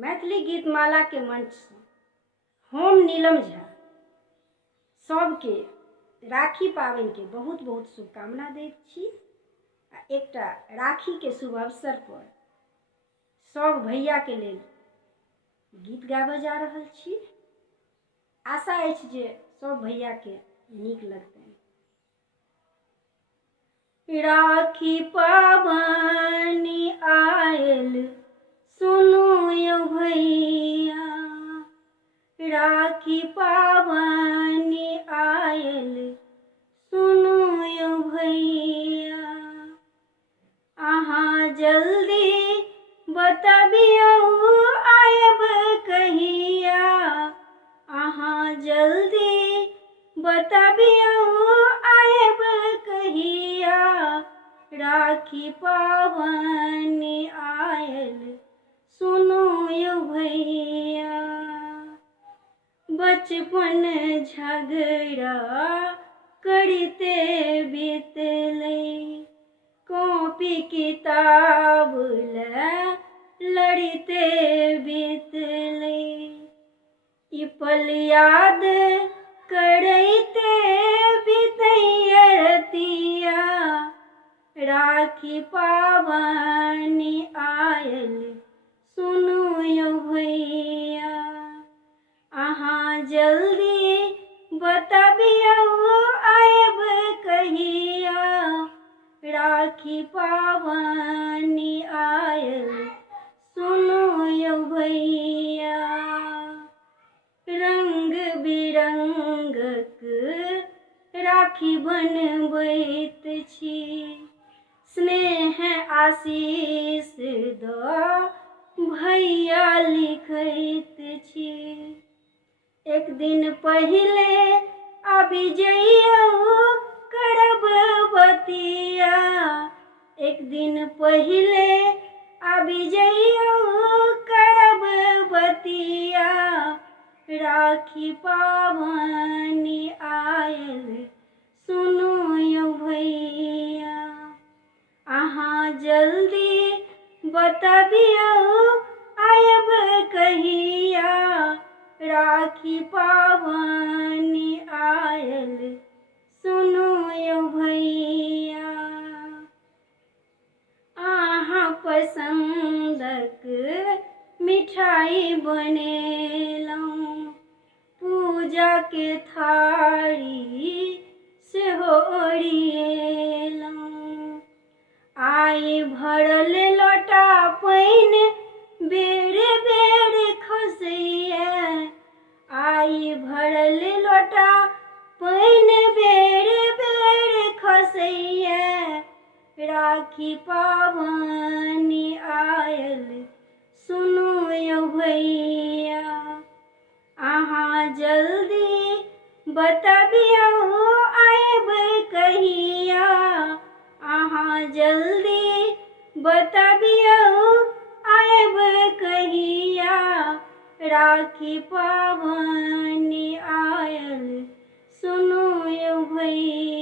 मैथिली गीतमाला के मंच से हम नीलम झा सबके राखी पाबनि के बहुत बहुत शुभकामना दैत छी। एकटा राखी के शुभ अवसर पर सब भैया के लेल गीत गाबऽ जा रहल छी। आशा अछि जे सब भैया के नीक लगतनि। राखी पाबनि आयल सुनू यौ भैया, राखी पाबनि आयल सुनू यौ भैया, अहाँ जल्दी बतबियौ आयब कहिया, अहाँ जल्दी बतबियौ आयब कहिया, राखी पाबनि आयल सुनू यौ भैया। बचपन झगड़ा करते बीतलै, कॉपी किताब लड़ते बीतलै, ई पल याद करैते बीतैया रतिया, राखी पाबनि आयल सुनू यौ भैया, अहाँ जल्दी बतबियौ आयब कहिया, राखी पाबनि आयल सुनू यौ भैया। रंग बिरंगक राखी बनबैत छी, स्नेह आशीष दऽ भैया लिखैत छी, एक दिन पहिले आबि जइयौ करब बतिया, एक दिन पहिले आबि जइयौ करब बतिया, राखी पाबनि आयल सुनू यौ भैया, अहाँ जल्दी बतबियौ आयब कहिया, राखी पाबनि आयल सुनू यौ भैया। अहाँ पसंदक मिठाई बनेलहुँ, पूजा के थारी सेहो ओरिएलहुँ, आइ भरल लोटा पानि बेर बेर खसैया, आइ भरल लोटा पानि बेर बेर खसैया, राखी पाबनि आयल सुनू यौ भैया, अहाँ जल्दी बतबियौ आयब कहिया, अहाँ जल्दी बतबियौ आयब कहिया, राखी पाबनि आयल सुनू यौ भैया।